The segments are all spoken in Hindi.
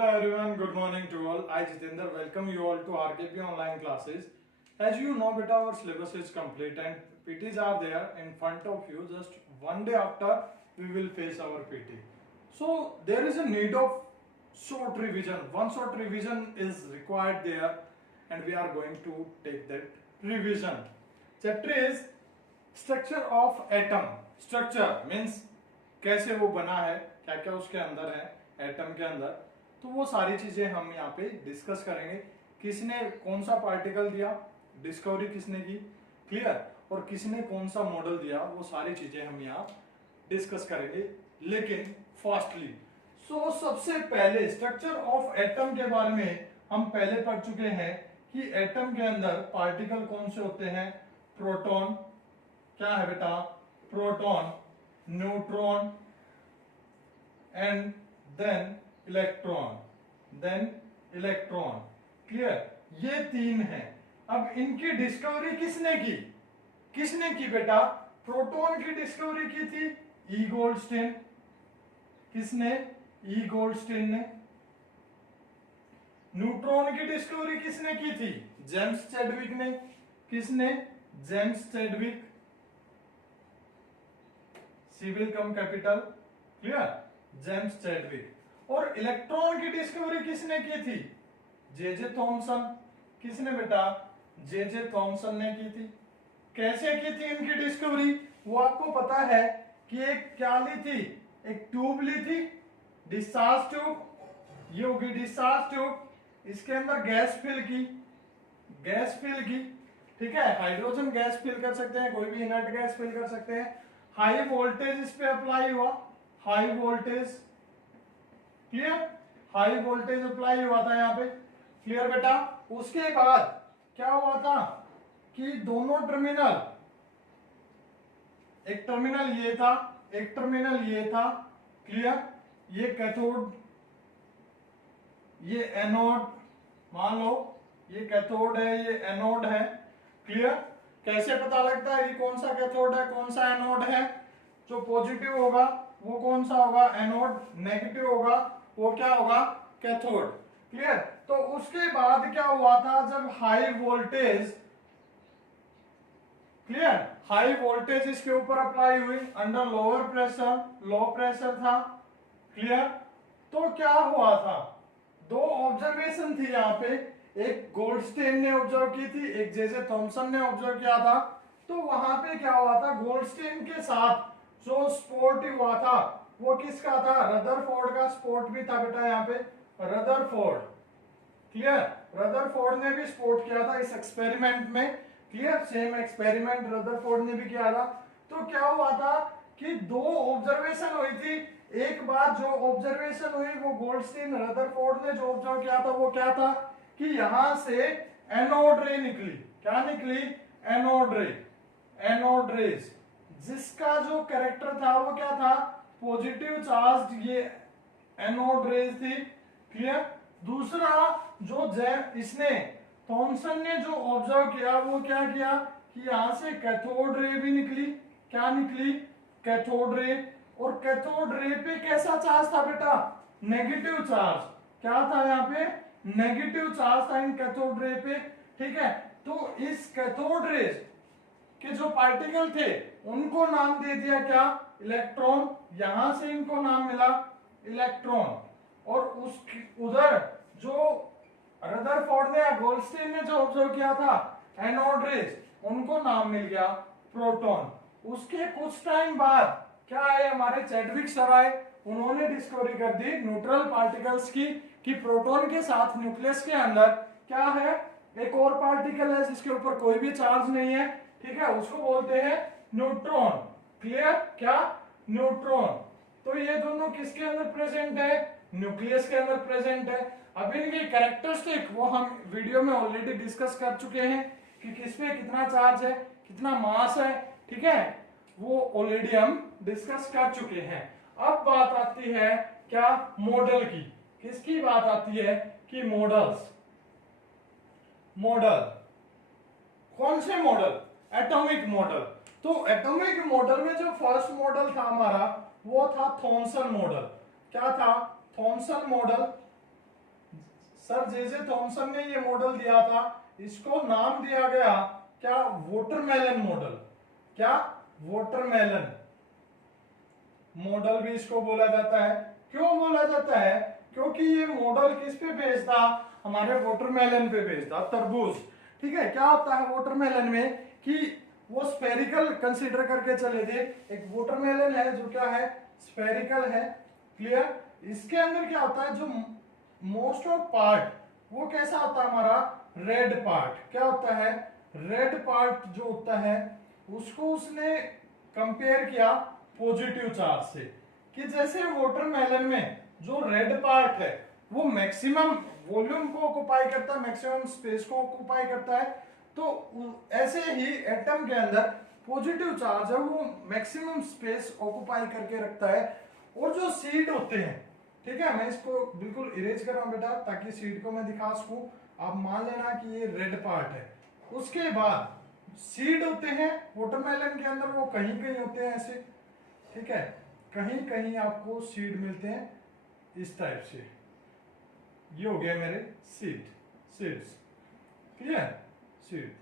Hello everyone, good morning to all. I Jitendra welcome you all to RKP online classes. As you know, beta, our syllabus is complete and PTs are there in front of you. Just one day after we will face our PT. So there is a need of short revision. One short revision is required there, and we are going to take that revision. Chapter is structure of atom. Structure means कैसे वो बना है, क्या क्या उसके अंदर है एटम के अंदर, तो वो सारी चीजें हम यहाँ पे डिस्कस करेंगे. किसने कौन सा पार्टिकल दिया, डिस्कवरी किसने की, क्लियर, और किसने कौन सा मॉडल दिया, वो सारी चीजें हम यहाँ डिस्कस करेंगे लेकिन फास्टली. सो सबसे पहले स्ट्रक्चर ऑफ एटम के बारे में हम पहले पढ़ चुके हैं कि एटम के अंदर पार्टिकल कौन से होते हैं. प्रोटॉन, क्या है बेटा, proton, neutron and then electron, clear, ये तीन हैं. अब इनकी डिस्कवरी किसने की बेटा. प्रोटॉन की डिस्कवरी की थी ई गोल्डस्टीन. किसने, ई गोल्डस्टीन ने. न्यूट्रॉन की डिस्कवरी किसने की थी, जेम्स चैडविक ने. किसने, जेम्स चैडविक, सिविल कम कैपिटल, क्लियर, जेम्स चैडविक. और इलेक्ट्रॉन की डिस्कवरी किसने की थी, जे थॉमसन. किसने बेटा, जे थॉमसन ने की थी. कैसे की थी इनकी डिस्कवरी, वो आपको पता है कि एक क्या ली थी, एक ट्यूब ली थी, डिस्चार्ज ट्यूब, ये होगी डिस्चार्ज ट्यूब. इसके अंदर गैस फिल की, ठीक है, हाइड्रोजन गैस फिल कर सकते हैं, कोई भी इनर्ट गैस फिल कर सकते हैं. हाई वोल्टेज इस पे अप्लाई हुआ, high voltage, clear, high voltage apply हुआ था यहाँ पे, क्लियर बेटा. उसके बाद क्या हुआ था कि दोनों टर्मिनल, एक टर्मिनल ये था, एक टर्मिनल ये था, क्लियर, ये कैथोड, ये एनोड, मान लो ये कैथोड है, ये एनोड है, क्लियर. कैसे पता लगता है कि कौन सा कैथोड है, कौन सा एनोड है. जो पॉजिटिव होगा वो कौन सा होगा, एनोड, नेगेटिव होगा वो क्या होगा, कैथोड, क्लियर. तो उसके बाद क्या हुआ था, जब high voltage, clear, high voltage इसके ऊपर अप्लाई हुई under lower pressure, low pressure था, क्लियर. तो क्या हुआ था, दो ऑब्जर्वेशन थी यहाँ पे, एक गोल्डस्टीन ने ऑब्जर्व की थी, एक जे थॉमसन ने ऑब्जर्व किया था. तो वहां पे क्या हुआ था, गोल्डस्टीन के साथ जो स्पॉट हुआ था वो किसका था, रदरफोर्ड का स्पॉट भी था बेटा यहाँ पे, रदरफोर्ड, क्लियर. रदरफोर्ड ने भी स्पॉट किया था इस एक्सपेरिमेंट में, क्लियर, सेम एक्सपेरिमेंट रदरफोर्ड ने भी किया था. तो क्या हुआ था कि दो ऑब्जर्वेशन हुई थी. एक बार जो ऑब्जर्वेशन हुई वो गोल्डस्टीन, रदरफोर्ड ने जो ऑब्जर्व किया था वो क्या था कि यहां से एनोड रे निकली. क्या निकली, एनोड रे, एनोड रेज, जिसका जो कैरेक्टर था वो क्या था, पॉजिटिव चार्ज, ये एनोड रेज थी, क्लियर. दूसरा जो इसने थॉमसन ने जो ऑब्जर्व किया वो क्या किया कि यहां से कैथोड रे भी निकली. क्या निकली, कैथोड रे. और कैथोड रे पे कैसा चार्ज था बेटा, नेगेटिव चार्ज. क्या था यहाँ पे, नेगेटिव चार्ज था इन कैथोड रे पे, ठीक है. तो इस कैथोड रेज के जो पार्टिकल थे उनको नाम दे दिया क्या, इलेक्ट्रॉन. यहां से इनको नाम मिला इलेक्ट्रॉन. और उस उधर जो रदरफोर्ड ने या गोल्डस्टीन ने जो ऑब्जर्व किया था एनोड रेज, उनको नाम मिल गया प्रोटॉन. उसके कुछ टाइम बाद क्या आए, हमारे चैडविक सर आए, उन्होंने डिस्कवरी कर दी न्यूट्रल पार्टिकल्स की, कि प्रोटॉन के साथ न्यूक्लियस के अंदर क्या है, एक और पार्टिकल है जिसके ऊपर कोई भी चार्ज नहीं है, ठीक है, उसको बोलते हैं न्यूट्रॉन, क्लियर, क्या, न्यूट्रॉन. तो ये दोनों किसके अंदर प्रेजेंट है, न्यूक्लियस के अंदर प्रेजेंट है. अब इनकी कैरेक्टरिस्टिक वो हम वीडियो में ऑलरेडी डिस्कस कर चुके हैं कि किसमें कितना चार्ज है, कितना मास है, ठीक है, वो ऑलरेडी हम डिस्कस कर चुके हैं. अब बात आती है क्या, मॉडल की. किसकी बात आती है कि मॉडल्स, मॉडल, कौन से मॉडल, एटॉमिक मॉडल. तो एटॉमिक मॉडल में जो फर्स्ट मॉडल था हमारा वो था थॉमसन मॉडल. क्या था, Thompson model, sir J Thomson ने ये मॉडल दिया था, इसको नाम दिया गया क्या, वाटरमेलन मॉडल। क्या, वाटरमेलन मॉडल भी इसको बोला जाता है। क्यों बोला जाता है, क्योंकि ये मॉडल किस पे बेस्ड था, हमारे वाटरमेलन पे बेस्ड था, तरबूज। ठीक है, क्या होता है वाटरमेलन में कि वो स्फेरिकल कंसीडर करके चले थे। एक वाटरमेलन है जो क्या है, स्फेरिकल है। क्लियर। इसके अंदर क्या होता है, जो मोस्ट ऑफ पार्ट वो कैसा होता है हमारा, रेड पार्ट। क्या होता है, रेड पार्ट जो होता है उसको उसने कंपेयर किया पॉजिटिव चार्ज से, कि जैसे वाटरमेलन में जो रेड पार्ट है वो मैक्सिमम वॉल्यूम को ऑक्युपाई करता है, मैक्सिमम स्पेस को ऑक्युपाई करता है, तो ऐसे ही एटम के अंदर पॉजिटिव चार्ज है वो मैक्सिमम स्पेस ऑक्युपाई करके रखता है। और जो सीड होते हैं, ठीक है, मैं इसको बिल्कुल इरेज कर रहा हूं बेटा ताकि सीड को मैं दिखा सकूं। आप मान लेना कि ये रेड पार्ट है। उसके बाद सीड होते हैं वाटरमेलन के अंदर, वो कहीं कहीं होते हैं ऐसे, ठीक है, कहीं कहीं आपको सीड मिलते हैं इस टाइप से। ये हो गया मेरे सीड्स। Clear, seed.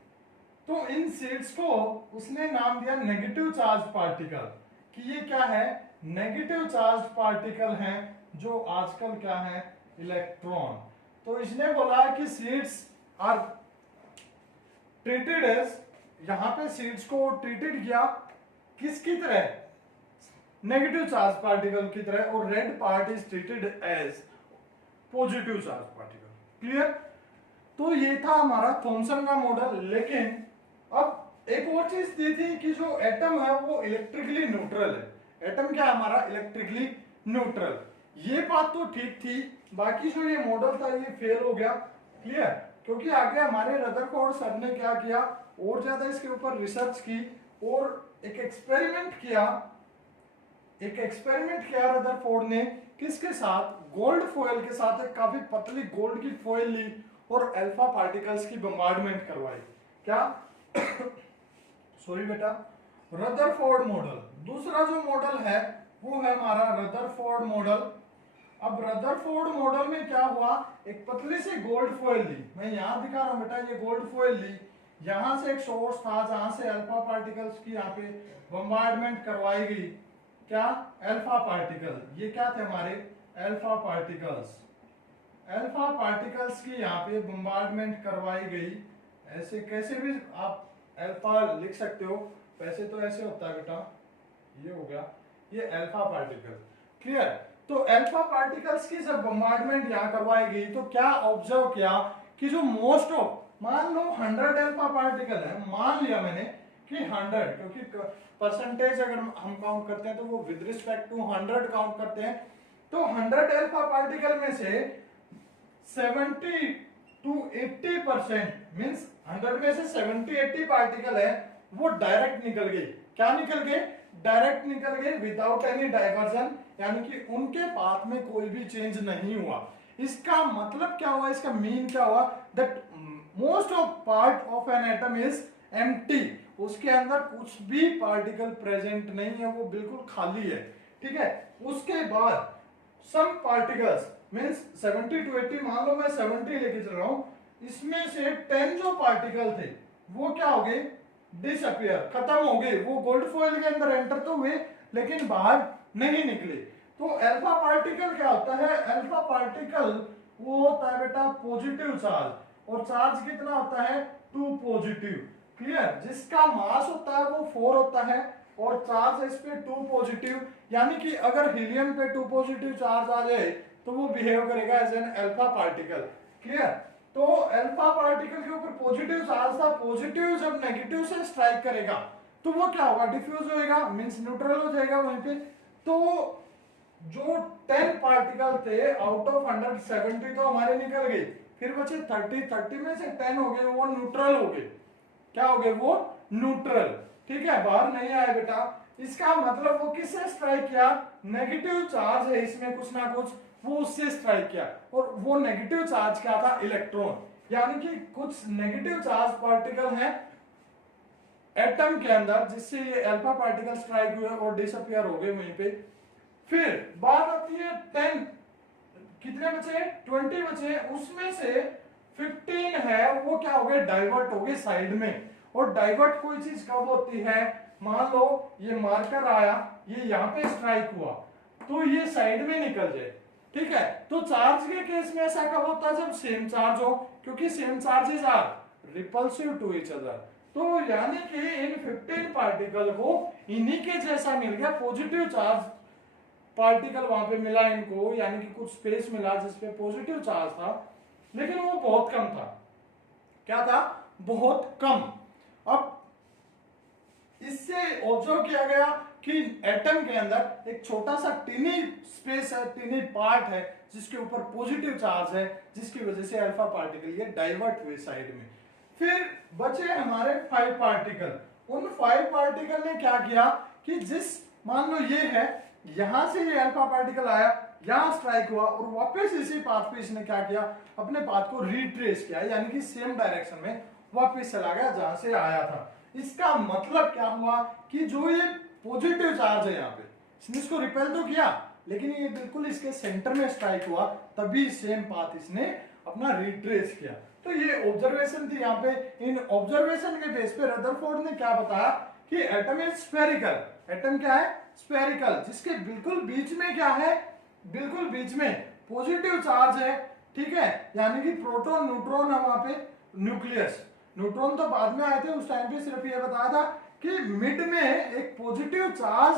तो इन सीड्स को उसने नाम दिया नेगेटिव चार्ज पार्टिकल, कि ये क्या है, नेगेटिव चार्ज पार्टिकल हैं, जो आजकल क्या है, इलेक्ट्रॉन। तो इसने बोला कि सीड्स आर ट्रीटेड एज, यहां पे सीड्स को ट्रीटेड किया किसकी तरह, नेगेटिव चार्ज पार्टिकल की तरह, और red part is treated as positive charge particle. Clear. तो ये था हमारा थॉमसन का मॉडल। लेकिन अब एक और चीज दी थी कि जो एटम है वो इलेक्ट्रिकली न्यूट्रल है। एटम क्या है हमारा, इलेक्ट्रिकली न्यूट्रल। ये बात तो ठीक थी, बाकी जो ये मॉडल था ये फेल हो गया। क्लियर। क्योंकि आगे हमारे रदरफोर्ड सर ने क्या किया, और ज्यादा इसके ऊपर रिसर्च की और एक एक्सपेरिमेंट किया रदरफोर्ड ने, किसके साथ, गोल्ड फॉयल के साथ। एक काफी पतली गोल्ड की फॉयल ली और अल्फा पार्टिकल्स की बम्बार्डमेंट करवाई। क्या सॉरी बेटा, रदरफोर्ड मॉडल। दूसरा जो मॉडल है वो है हमारा रदरफोर्ड मॉडल। अब रदरफोर्ड मॉडल में क्या हुआ, एक पतली सी गोल्ड फॉयल ली, मैं यहां दिखा रहा हूं बेटा, ये गोल्ड फॉयल ली, यहां से एक सोर्स था जहां से अल्फा पार्टिकल्स की यहाँ पे बम्बार्डमेंट करवाई गई। क्या, अल्फा पार्टिकल, ये क्या थे हमारे, अल्फा पार्टिकल्स की यहाँ पे बम्बार्डमेंट करवाई गई। ऐसे कैसे भी आप अल्फा लिख सकते हो, वैसे तो ऐसे होता है बेटा, ये हो गया, ये अल्फा पार्टिकल। क्लियर। तो अल्फा पार्टिकल्स की जब बम्बार्डमेंट यहाँ करवाई गई तो क्या ऑब्जर्व किया कि जो मोस्ट ऑफ, मान लो 100 अल्फा पार्टिकल है, मान लिया मैंने कि 100, क्योंकि परसेंटेज अगर हम काउंट करते हैं तो वो विद रिस्पेक्ट टू 100 काउंट करते हैं। तो 100 अल्फा पार्टिकल में से 70 to 80%, मींस 100 में से 70-80 पार्टिकल है वो डायरेक्ट निकल गई। क्या निकल गए, डायरेक्ट निकल गए विदाउट एनी डाइवर्जन, यानी कि उनके पाथ में कोई भी चेंज नहीं हुआ। इसका मतलब क्या हुआ, इसका मीन क्या हुआ, that most of part of an atom is empty, उसके अंदर कुछ भी पार्टिकल प्रेजेंट नहीं है, वो बिल्कुल खाली है। ठीक है। उसके बाद सम पार्टिकल्स मींस 70 to 80, मान लो मैं 70 लेके चल रहा हूं, इसमें से 10 जो पार्टिकल थे वो क्या हो गए, डिसअपियर, खत्म हो गए। वो गोल्ड फॉइल के अंदर एंटर तो हुए लेकिन बाहर नहीं निकले। तो अल्फा पार्टिकल क्या होता है, अल्फा पार्टिकल वो होता है बेटा पॉजिटिव चार्ज, और चार्ज कितना होता है, 2 पॉजिटिव। क्लियर। जिसका मास होता है वो 4 होता है और चार्ज इस पे 2 पॉजिटिव, यानी कि अगर हीलियम पे 2 पॉजिटिव चार्ज आ जाए तो वो बिहेव करेगा as an alpha particle. Clear. तो अल्फा पार्टिकल के ऊपर पॉजिटिव चार्ज था, पॉजिटिव जब नेगेटिव से स्ट्राइक करेगा तो वो क्या होगा, डिफ्यूज होएगा, मींस न्यूट्रल हो जाएगा वहीं पे। तो जो 10 पार्टिकल थे आउट ऑफ 100, 70 तो हमारे निकल गए, फिर बचे 30 में से 10 हो गए वो न्यूट्रल हो गए। क्या हो गए, वो न्यूट्रल। ठीक है, बाहर नहीं आए बेटा। इसका मतलब वो किससे स्ट्राइक किया, नेगेटिव चार्ज है इसमें कुछ ना कुछ, वो उससे स्ट्राइक किया, और वो नेगेटिव चार्ज क्या था, इलेक्ट्रॉन। यानी कि कुछ नेगेटिव चार्ज पार्टिकल है एटम के अंदर जिससे ये अल्फा पार्टिकल स्ट्राइक हुए और डिसअपियर हो गए वहीं पे। फिर बात आती है 10 कितने बचे, 20 बचे, उसमें से 15 है वो क्या हो गए, डाइवर्ट हो गए साइड में। और डाइवर्ट कोई चीज कब होती है, मान लो ये मार्कर आया, ये यहाँ पे स्ट्राइक हुआ तो ये साइड में निकल जाए, ठीक है। तो चार्ज के केस में ऐसा कब होता है, जब सेम चार्ज हो, क्योंकि same charges are repulsive to each other. तो यानी कि इन 15 पार्टिकल को इन्हीं के जैसा मिल गया, पॉजिटिव चार्ज पार्टिकल वहां पे मिला इनको, यानी कि कुछ स्पेस मिला जिसपे पॉजिटिव चार्ज था, लेकिन वो बहुत कम था। क्या था, बहुत कम। अब इससे ऑब्जर्व किया गया कि एटम के अंदर एक छोटा सा टिनी स्पेस है, टिनी पार्ट है जिसके ऊपर पॉजिटिव चार्ज है, जिसकी वजह से अल्फा पार्टिकल ये डाइवर्ट हुए साइड में। फिर बचे हमारे 5 पार्टिकल। उन 5 पार्टिकल ने क्या किया कि जिस, मान लो ये है, यहां से ये अल्फा पार्टिकल आया, यहां स्ट्राइक हुआ और वापस इसी पाथ पे इसने क्या किया, अपने पाथ को रिट्रेस किया, यानी कि सेम डायरेक्शन में वापस चला गया जहां से आया था। इसका मतलब क्या हुआ कि जो ये पॉजिटिव चार्ज है यहाँ पे, इसने इसको रिपेल तो किया, लेकिन ये बिल्कुल इसके सेंटर में स्ट्राइक हुआ, तभी सेम पाथ इसने अपना रिट्रेस किया। तो ये ऑब्जर्वेशन थी यहाँ पे। इन ऑब्जर्वेशन के बेस पे रदरफोर्ड ने क्या बताया कि एटम इज स्फेरिकल। एटम क्या है, स्फेरिकल, जिसके बिल्कुल बीच में क्या है, बिल्कुल बीच में पॉजिटिव चार्ज है, ठीक है, यानी कि प्रोटॉन न्यूट्रॉन है वहां पे, न्यूक्लियस। न्यूट्रॉन तो बाद में आए थे, उस टाइम पे सिर्फ ये बताया था कि मिड में एक पॉजिटिव चार्ज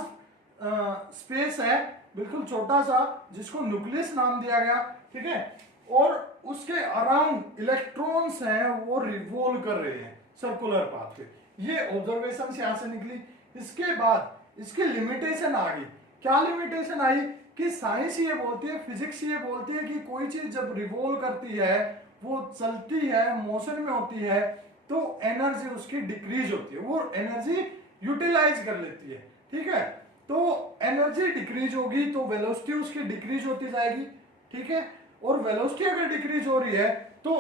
स्पेस है, बिल्कुल छोटा सा, जिसको न्यूक्लियस नाम दिया गया, ठीक है। और उसके अराउंड इलेक्ट्रॉन्स हैं वो रिवॉल्व कर रहे हैं सर्कुलर पाथ पे। ये ऑब्जर्वेशन यहां से निकली। इसके बाद इसकी लिमिटेशन आ गई। क्या लिमिटेशन आई कि साइंस ये बोलती है, फिजिक्स ये बोलती है कि कोई चीज जब रिवॉल्व करती है, वो चलती है, मोशन में होती है, तो एनर्जी उसकी डिक्रीज होती है, वो एनर्जी यूटिलाइज कर लेती है, ठीक है। तो एनर्जी डिक्रीज होगी तो वेलोसिटी उसकी डिक्रीज होती जाएगी, ठीक है। और वेलोसिटी अगर डिक्रीज हो रही है तो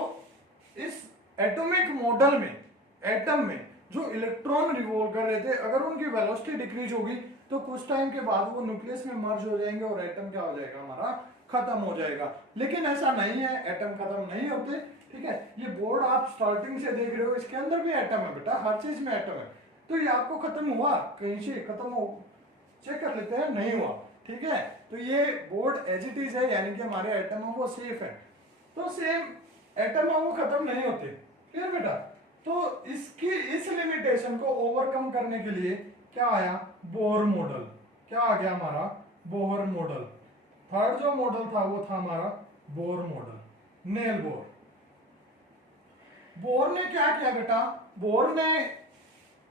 इस एटॉमिक मॉडल में, एटम में जो इलेक्ट्रॉन रिवॉल्व कर रहे थे, अगर उनकी वेलोसिटी डिक्रीज होगी तो कुछ टाइम के बाद वो न्यूक्लियस में मर्ज हो जाएंगे और एटम क्या हो जाएगा, हमारा खत्म हो जाएगा। लेकिन ऐसा नहीं है, एटम खत्म नहीं होते, ठीक है। ये बोर्ड आप स्टार्टिंग से देख रहे हो, इसके अंदर भी एटम है बेटा, हर चीज में एटम है। तो ये आपको खत्म हुआ, कहीं से खत्म हो, चेक कर लेते हैं, नहीं हुआ, ठीक है। तो ये बोर्ड एज इट इज है, यानी कि हमारे एटम है वो सेफ है। तो सेम एटम है वो खत्म नहीं होते, क्लियर बेटा। तो इसकी इस लिमिटेशन को ओवरकम करने के लिए क्या आया, बोर मॉडल। क्या आ गया हमारा, बोर मॉडल। थर्ड जो मॉडल था वो था हमारा Bohr model, nail bore. Bore ने क्या किया बेटा, बोर ने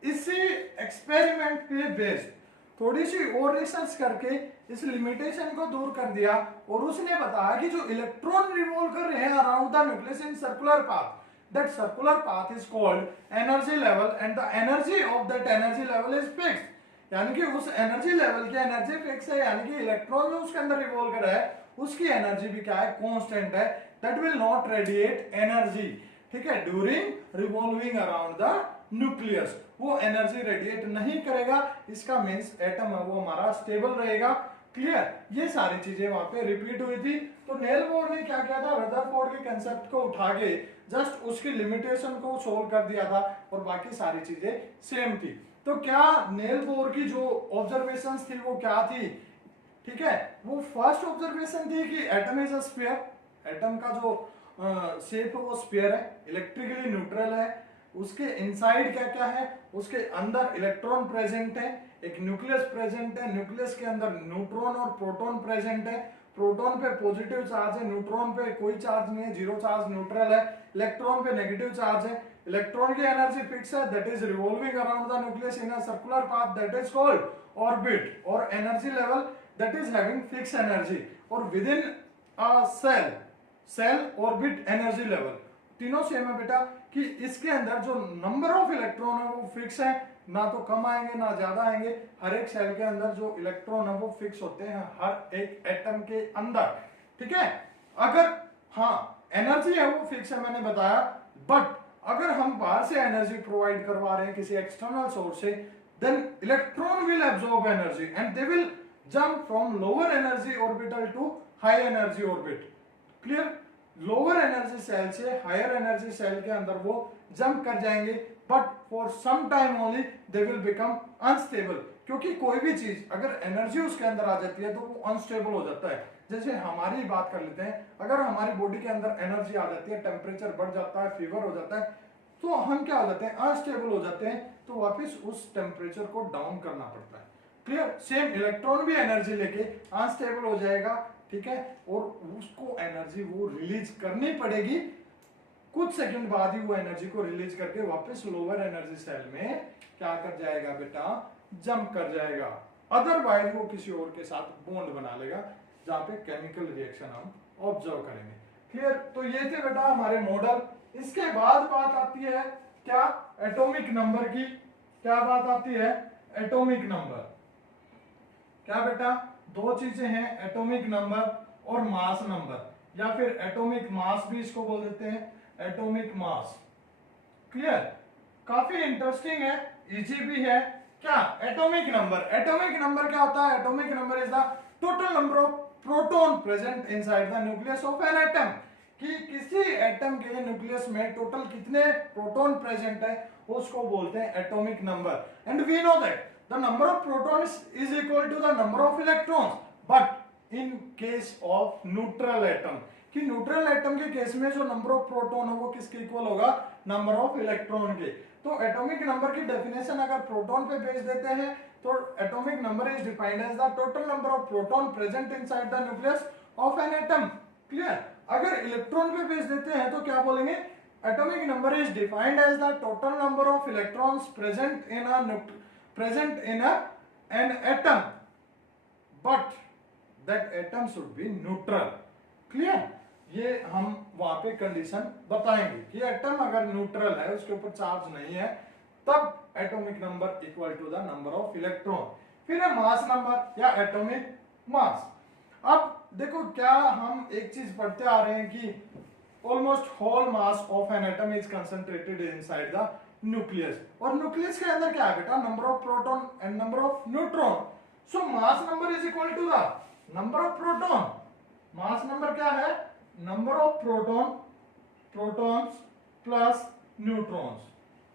इसी एक्सपेरिमेंट पे बेस्ड थोड़ी सी और रिसर्च करके इस लिमिटेशन को दूर कर दिया और उसने बताया कि जो इलेक्ट्रॉन रिवॉल्व कर रहे हैं around the nucleus in circular path, that circular path is called energy level and the energy of that energy level is fixed। यानी कि उस एनर्जी लेवल की एनर्जी फिक्स है, यानी कि इलेक्ट्रॉन जो उसके अंदर रिवॉल्व कर रहा है उसकी एनर्जी भी क्या है, कांस्टेंट है, that will not radiate energy, ठीक है, during revolving around the nucleus. वो एनर्जी रेडिएट नहीं करेगा, इसका मींस एटम है वो हमारा स्टेबल रहेगा, क्लियर। ये सारी चीजें वहां पे रिपीट हुई थी। तो नेल बोर ने क्या किया था, रदरफोर्ड के कंसेप्ट को उठा के जस्ट उसकी लिमिटेशन को सोल्व कर दिया था और बाकी सारी चीजें सेम थी। तो क्या नेल बोर की जो ऑब्जर्वेशंस थी वो क्या थी, ठीक है। वो फर्स्ट ऑब्जर्वेशन थी कि atom is a sphere, atom का जो शेप है वो स्फीयर है, इलेक्ट्रिकली न्यूट्रल है, उसके इनसाइड क्या क्या है, उसके अंदर इलेक्ट्रॉन प्रेजेंट है, एक न्यूक्लियस प्रेजेंट है, न्यूक्लियस के अंदर न्यूट्रॉन और प्रोटॉन प्रेजेंट है, प्रोटॉन पे पॉजिटिव चार्ज है, न्यूट्रॉन पे कोई चार्ज नहीं है, जीरो चार्ज न्यूट्रल है, इलेक्ट्रॉन पे नेगेटिव चार्ज है, इलेक्ट्रॉन की एनर्जी फिक्स है, that is revolving around the nucleus in a circular path, that is called orbit, और energy level that is having fix energy, और with in a shell, shell orbit energy level तीनों सेम है बेटा, कि इसके अंदर जो नंबर ऑफ इलेक्ट्रॉन है वो फिक्स है, ना तो कम आएंगे ना ज्यादा आएंगे, हर एक सेल के अंदर जो इलेक्ट्रॉन है वो फिक्स होते हैं हर एक एटम के अंदर, ठीक है। अगर हाँ एनर्जी है वो फिक्स है मैंने बताया, बट अगर हम बाहर से एनर्जी प्रोवाइड करवा रहे हैं किसी एक्सटर्नल सोर्स से, then electron will absorb energy and they will jump from lower energy orbital to high energy orbit, clear. Lower energy shell से हायर एनर्जी सेल के अंदर वो जंप कर जाएंगे, but for some time only they will become unstable, क्योंकि कोई भी चीज अगर एनर्जी उसके अंदर आ जाती है तो वो अनस्टेबल हो जाता है। जैसे हमारी बात कर लेते हैं, अगर हमारी बॉडी के अंदर एनर्जी आ जाती है, टेम्परेचर बढ़ जाता है, फीवर हो जाता है, तो हम क्या हो जाते हैं, अनस्टेबल हो जाते हैं, तो वापस उस टेम्परेचर को डाउन करना पड़ता है। क्लियर। सेम इलेक्ट्रॉन भी एनर्जी लेके अनस्टेबल हो जाएगा, ठीक है, और उसको एनर्जी वो रिलीज करनी पड़ेगी, कुछ सेकंड बाद ही वो एनर्जी को रिलीज करके वापस लोअर एनर्जी सेल में क्या कर जाएगा बेटा, जंप कर जाएगा। अदरवाइज वो किसी और के साथ बॉन्ड बना लेगा, जहां पे केमिकल रिएक्शन हम ऑब्जर्व करेंगे। क्लियर। तो ये थे बेटा हमारे मॉडल। इसके बाद बात आती है क्या, एटॉमिक नंबर की। क्या बात आती है, एटॉमिक नंबर। क्या बेटा, दो चीजें हैं, एटॉमिक नंबर और मास नंबर, या फिर एटॉमिक मास भी इसको बोल देते हैं, एटॉमिक मास। क्लियर। काफी इंटरेस्टिंग है, इजी भी है। क्या, एटॉमिक नंबर। एटॉमिक नंबर क्या होता है, atomic number is the total number of proton present inside the nucleus of an atom, कि किसी एटम के न्यूक्लियस में टोटल कितने प्रोटॉन प्रेजेंट है उसको बोलते हैं atomic number. And we know that the number of protons is equal to the number of electrons, but in case of neutral atom, कि न्यूट्रल एटम के केस में जो नंबर ऑफ प्रोटॉन है वो किसके इक्वल होगा, नंबर ऑफ इलेक्ट्रॉन के। तो एटॉमिक नंबर की डेफिनेशन अगर प्रोटॉन पे भेज देते हैं तो atomic number is defined as the total number of proton present inside the nucleus of an atom. Clear. अगर इलेक्ट्रॉन पे भेज देते हैं तो क्या बोलेंगे, atomic number is defined as the total number of electrons present in an atom, but that atom should be neutral. Clear. ये हम वहां पे कंडीशन बताएंगे कि एटम अगर न्यूट्रल है, उसके ऊपर चार्ज नहीं है, तब atomic number equal to the number of electron. फिर है मास नंबर या एटॉमिक मास। अब देखो क्या हम एक चीज पढ़ते आ रहे हैं कि almost whole mass of an atom is concentrated inside the nucleus, और न्यूक्लियस के अंदर क्या है बेटा, number of proton and number of neutron. So mass number is equal to the number of proton. Mass number क्या है, number of protons plus neutrons.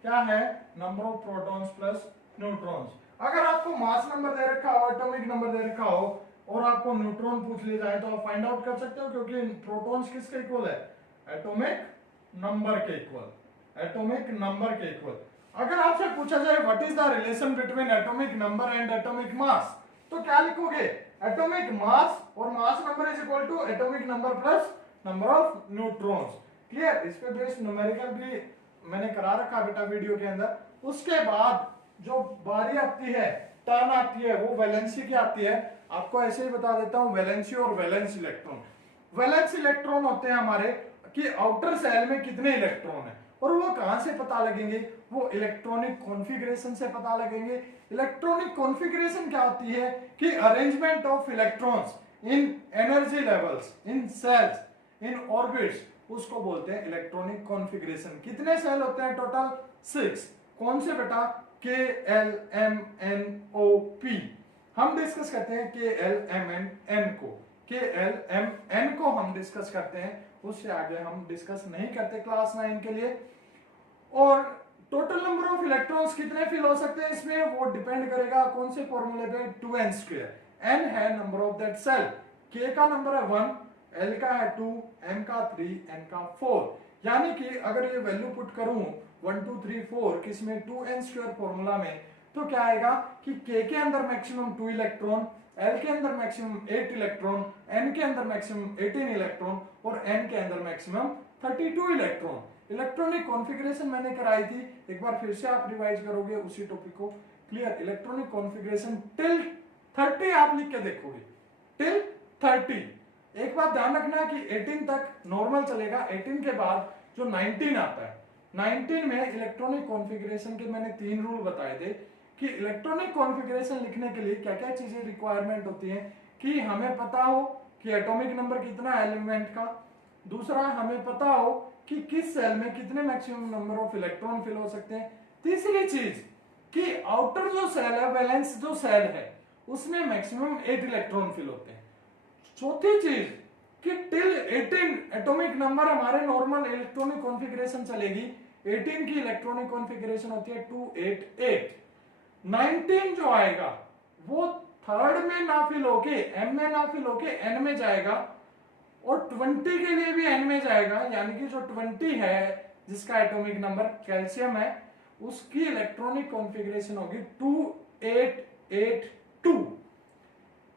क्या है, number of protons plus neutrons. अगर आपको मास नंबर दे रखा हो, एटॉमिक नंबर दे रखा हो, और आपको न्यूट्रॉन पूछ लिए जाए तो आप फाइंड आउट कर सकते हो, क्योंकि प्रोटॉन्स किसके इक्वल है, एटॉमिक नंबर के इक्वल, एटॉमिक नंबर के इक्वल। अगर आपसे पूछा जाए what is the relation between atomic number and atomic mass, तो क्या लिखोगे, एटॉमिक मास और mass number is equal to atomic number plus number of neutrons. Clear. इस पे बेस्ड न्यूमेरिकल भी मैंने करा रखा बेटा वीडियो के अंदर। उसके बाद जो बारी आती है, टर्न आती है, वो वैलेंसी की आती है। आपको ऐसे ही बता देता हूं, वैलेंसी और वैलेंस इलेक्ट्रॉन। वैलेंस इलेक्ट्रॉन होते हैं हमारे कि आउटर सेल में कितने इलेक्ट्रॉन है, और वो कहां से पता लगेंगे, वो इलेक्ट्रॉनिक कॉन्फ़िगरेशन से पता लगेंगे। इलेक्ट्रॉनिक कॉन्फ़िगरेशन क्या होती है कि arrangement of electrons in energy levels in shells in orbits, उसको बोलते हैं इलेक्ट्रॉनिक कॉन्फ़िगरेशन। कितने सेल होते हैं टोटल, 6। कौन से बेटा, K L M N O P. हम डिस्कस करते हैं के एल एम एन एन को, के एल एम एन को हम डिस्कस करते हैं, उससे आगे हम डिस्कस नहीं करते क्लास 9 के लिए। और टोटल नंबर ऑफ इलेक्ट्रॉन्स कितने फिल हो सकते हैं इसमें, वो डिपेंड करेगा कौन से फॉर्मूले पे, 2n²। n है number of that shell, k का नंबर है 1, l का है 2, m का 3, n का 4। यानी कि अगर ये वैल्यू पुट करूं 1 2 3 4 किसमें, 2n² फॉर्मूला में, तो क्या आएगा कि k के अंदर मैक्सिमम 2 इलेक्ट्रॉन, l के अंदर मैक्सिमम 8 इलेक्ट्रॉन, n के अंदर मैक्सिमम 18 इलेक्ट्रॉन, और n के अंदर मैक्सिमम 32 इलेक्ट्रॉन। इलेक्ट्रॉनिक कॉन्फ़िगरेशन मैंने कराई थी, एक बार फिर से आप रिवाइज करोगे उसी टॉपिक को। क्लियर। इलेक्ट्रॉनिक कॉन्फ़िगरेशन टिल 30 आप लिख के देखोगे, टिल 30। एक बात ध्यान रखना कि 18 तक नॉर्मल चलेगा, 18 के बाद जो 19 आता है, 19 में इलेक्ट्रॉनिक कॉन्फ़िगरेशन के मैंने 3 रूल बताए थे कि इलेक्ट्रॉनिक कॉन्फ़िगरेशन लिखने के लिए क्या क्या चीजें रिक्वायरमेंट होती हैं, कि हमें पता हो कि एटॉमिक नंबर कितना है एलिमेंट का, दूसरा हमें पता हो कि किस सेल में कितने maximum number of electron fill हो सकते हैं, तीसरी चीज कि आउटर जो सेल है, वैलेंस जो सेल है, उसमें मैक्सिमम 8 इलेक्ट्रॉन फिल होते हैं, चौथी चीज कि टिल 18 एटॉमिक नंबर हमारे नॉर्मल इलेक्ट्रॉनिक कॉन्फ़िगरेशन चलेगी। 18 की इलेक्ट्रॉनिक कॉन्फ़िगरेशन होती है 288। 19 जो आएगा वो थर्ड में ना फिल होके, m में ना फिल होके n में जाएगा, और 20 के लिए भी n में जाएगा, यानी कि जो 20 है जिसका एटॉमिक नंबर कैल्शियम है उसकी इलेक्ट्रॉनिक कॉन्फ़िगरेशन होगी 2882।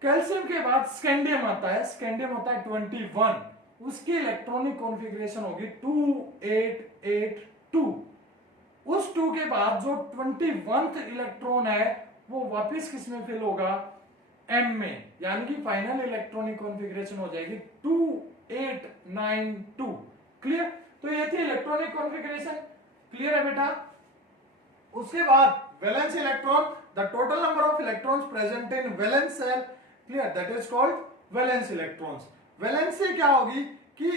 कैल्शियम के बाद स्कैंडियम आता है, स्कैंडियम होता है 21, उसकी इलेक्ट्रॉनिक कॉन्फ़िगरेशन होगी 2882। उस 2 के बाद जो 21th इलेक्ट्रॉन है वो वापस किस में फिल होगा, m में, यानी कि फाइनल इलेक्ट्रॉनिक कॉन्फ़िगरेशन हो जाएगी 2892। क्लियर? तो ये थी इलेक्ट्रॉनिक कॉन्फ़िगरेशन। क्लियर है बेटा? उसके बाद valence electron, the total number of electrons present in valence shell, clear, that is called valence electrons. Valence से क्या होगी कि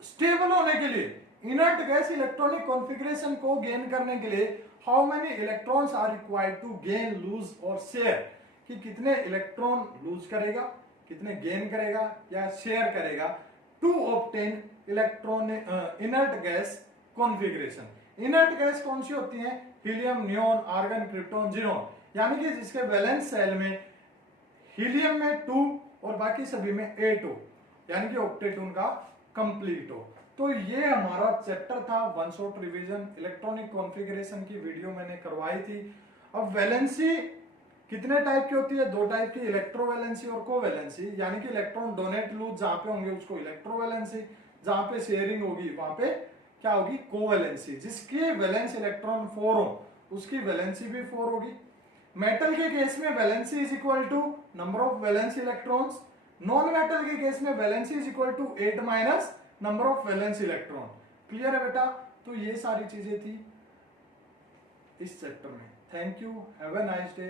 स्टेबल होने के लिए, इनर्ट गैस इलेक्ट्रॉनिक कॉन्फ़िगरेशन को गेन करने के लिए how many electrons are required to gain, lose और शेयर, कि कितने इलेक्ट्रॉन लूज करेगा, कितने गेन करेगा या शेयर करेगा to obtain electron inert gas configuration. Inert gas कौन सी होती है? Helium, neon, argon, krypton, xenon, यानी कि जिसके वैलेंस शेल में हीलियम में 2 और बाकी सभी में 8 हो, यानी कि ऑक्टेट उनका कंप्लीट हो। तो ये हमारा चैप्टर था one shot revision, electronic configuration की वीडियो मैंने करवाई थी। अब वैलेंसी कितने टाइप की होती है? 2 टाइप की, इलेक्ट्रोवैलेंसी और कोवैलेंसी, यानी कि इलेक्ट्रॉन डोनेट लूज जहां पे होंगे उसको इलेक्ट्रोवैलेंसी, जहां पे शेयरिंग होगी वहां पे क्या होगी, कोवैलेंसी। जिसकी वैलेंस इलेक्ट्रॉन 4 हो उसकी वैलेंसी भी 4 होगी। मेटल के केस में valency is equal to number of valence electrons, non metal के केस में valency is equal to 8 minus number of valence electron. Clear है बेटा? तो ये सारी चीजें थी इस चैप्टर में। Thank you, have a nice day.